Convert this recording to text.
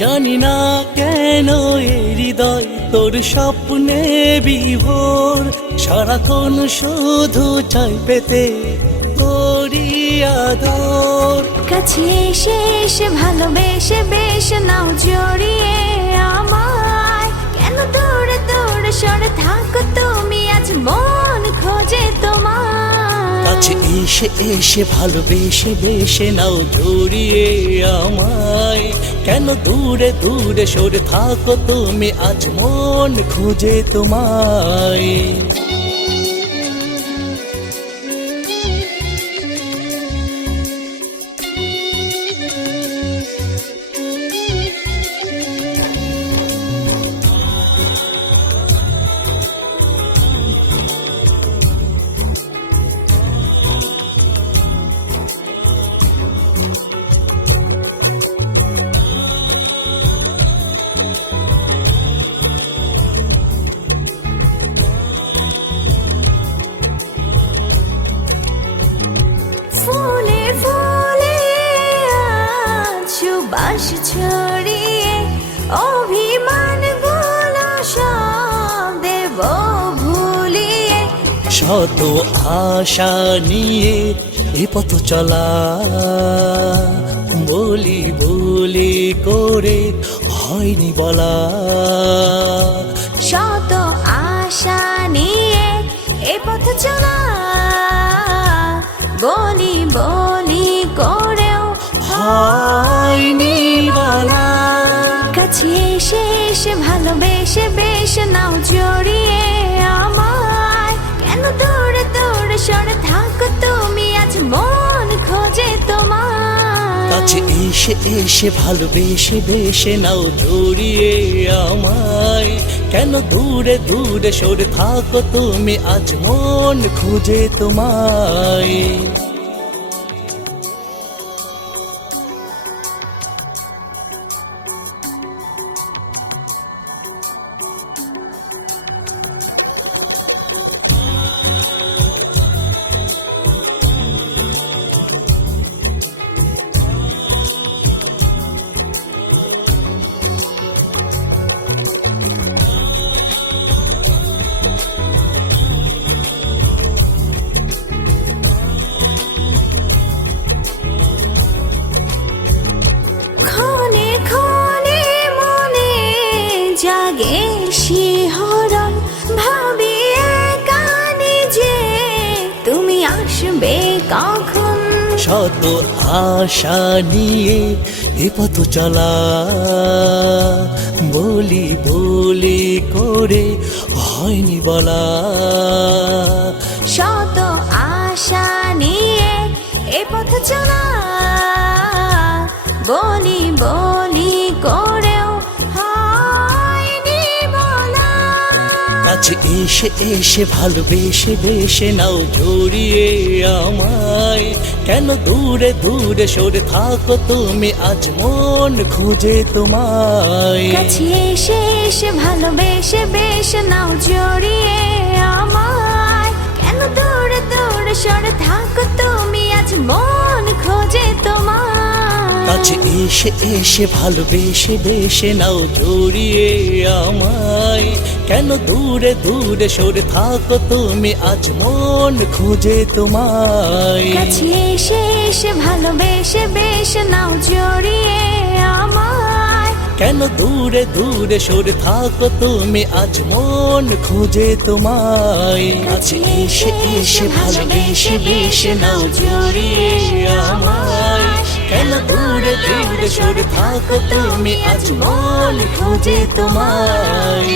জানি না কেন এই হৃদয় তোর স্বপ্নে বিভোর, সারাক্ষণ শুধু চাই পেতে তোরই আদর। কাছে এসে এসে ভালোবেসে বেশ নাও জড়িয়ে আমায়, কেন দূরে দূরে সরে থাকো তুমি, আজ মন খোঁজে তোমায়। কাছে এসে এসে ভালোবেসে বেশে নাও জড়িয়ে আমায়, কেন দূরে দূরে সরে থাকো তুমি, আজ মন খোঁজে তোমায়। ফুলে ফুলে আজ সুবাস ছড়িয়ে, অভিমান গুলো সব দেব ভুলিয়ে। শত আশা নিয়ে এ পথ চলা, বলি বলি করে হয়নি বলা। শত আশা নিয়ে এ পথ চলা, বলি বলি করেও হয়নি বলা। কাছে এসে এসে ভালোবেসে বেশ নাও জড়িয়ে আমায়, কেন দূরে দূরে সরে থাকো তুমি, আজ মন খোঁজে তোমায়। কাছে এসে এসে ভালোবেসে বেশে নাও জড়িয়ে আমায়, কেন দূরে দূরে সরে থাকো তুমি, আজ মন খোঁজে তোমায়। ক্ষণে ক্ষণে মনে জাগে শিহরণ, ভাবি একা নিজে তুমি আসবে কখন। শত আশা নিয়ে এ পথ চলা, বলি বলি করে হয়নি বলা। শত আশা নিয়ে এ পথ চলা, বলি বলি করেও হয়নি বলা। কাছে এসে এসে ভালোবেসে বেশে নাও জড়িয়ে আমায়, কেন দূরে দূরে সরে থাকো তুমি, আজ মন খোঁজে তোমায়। কাছে এসে এসে ভালোবেসে বেশ নাও জড়িয়ে আমায়, কেন দূরে দূরে সরে থাকো তুমি, আজ মন খোঁজে তোমায়। কাছে এসে এসে ভালোবেসে বেশে নাও জড়িয়ে আমায়, কেন দূরে দূরে সরে থাকো তুমি, আজ মন খোঁজে তোমায়। কাছে এসে এসে ভালোবেসে বেশ নাও জড়িয়ে আমায়, কেন দূরে দূরে সরে থাকো তুমি, আজ মন খোঁজে তোমায়। কাছে এসে এসে ভালোবেসে বেশে নাও জড়িয়ে আমায়, কেন দূরে দূরে সরে থাকো তুমি, আজ মন খোঁজে তোমায়।